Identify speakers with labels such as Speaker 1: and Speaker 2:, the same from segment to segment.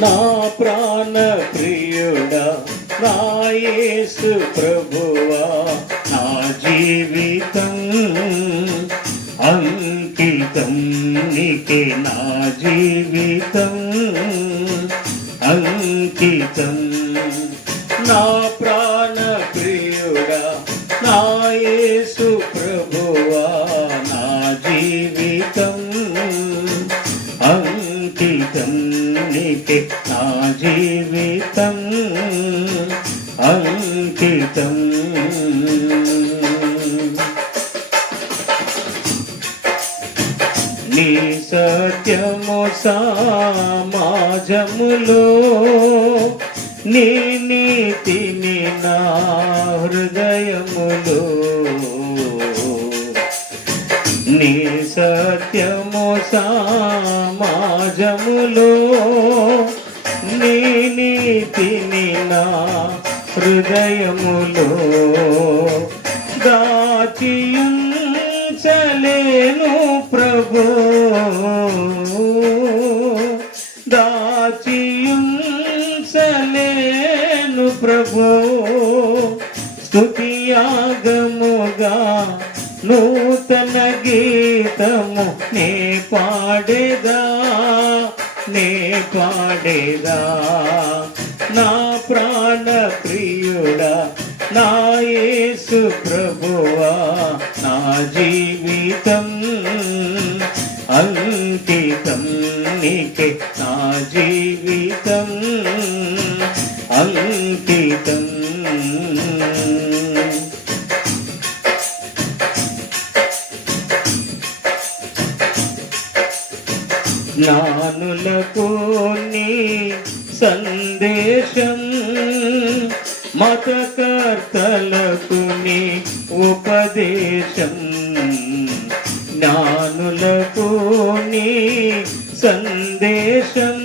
Speaker 1: నా ప్రాణ ప్రియుడా నా యేసు ప్రభువా నా జీవితం అంకితం నీకే నా జీవితం అంకితం. నా ప్రా నీకే నా జీవితం అంకితం. నీ సత్యము సమాజములో నీ నీతిని నా హృదయములో నీ సత్యము సమాజములో నీ నీతిని నా హృదయములో దాచియుంచలేను ప్రభు. దాచియుంచలేను ప్రభు. స్తుతియాగముగా నూతన గీతము నే పాడేదా? నే పాడేదా? నా ప్రాణ ప్రియుడా నా యేసు ప్రభువా నా జీవితం అంకితం నీకే నా జీవితం జ్ఞానులకు నీ సందేశం మతకర్తలకు నీ ఉపదేశం. జ్ఞానులకు నీ సందేశం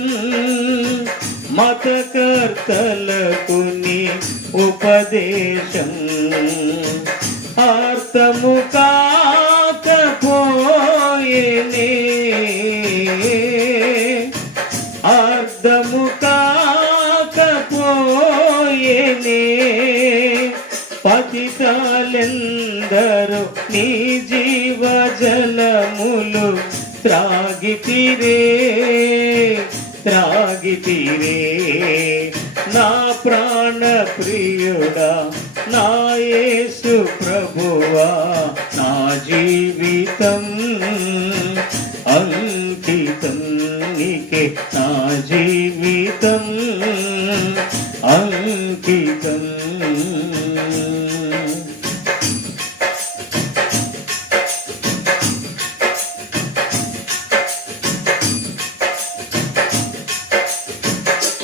Speaker 1: మతకర్తలకు నీ ఉపదేశం. అర్థము కాకపోయేనే కాకపోయేనే పతితాలెందరూ నీ జీవ జలములు త్రాగితిరే త్రాగితిరే నా ప్రాణ ప్రియుడా నా యేసు ప్రభువా నా జీవితం అంకితం నీకే నా జీవితం అంకితం అంకితం.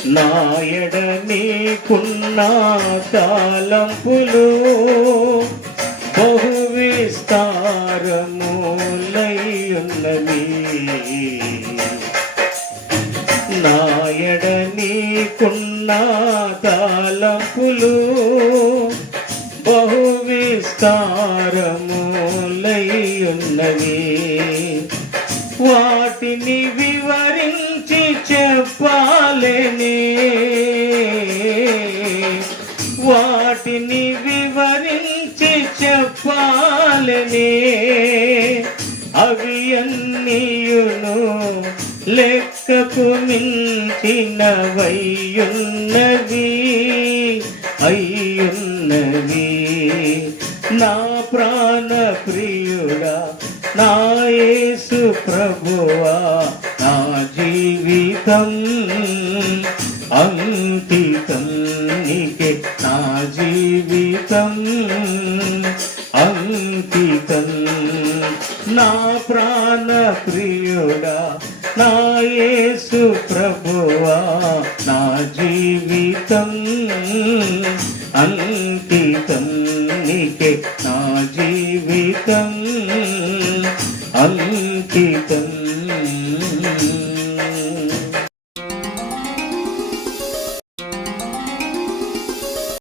Speaker 1: నాయడ నీకున్న కాలంపులు బహు విస్తారములయ్యున్నవి నీకున్న కాలంపులు బహు విస్తారములయ్యున్నవి వాటిని వివరించి చెప్పాలని. వాటిని వివరించి చెప్పాలని. అవి అన్నీయును లెక్కకు మించినవయ్యున్నవి అయ్యున్నవి. నా ప్రాణ ప్రియుడా నా యేసు ప్రభువా నా జీవితం అంకితం నీకే నా జీవితం అంకితం నా ప్రాణ ప్రియుడా నా యేసు ప్రభువా నా జీవితం అంకితం నీకే నా జీవితం అంకితం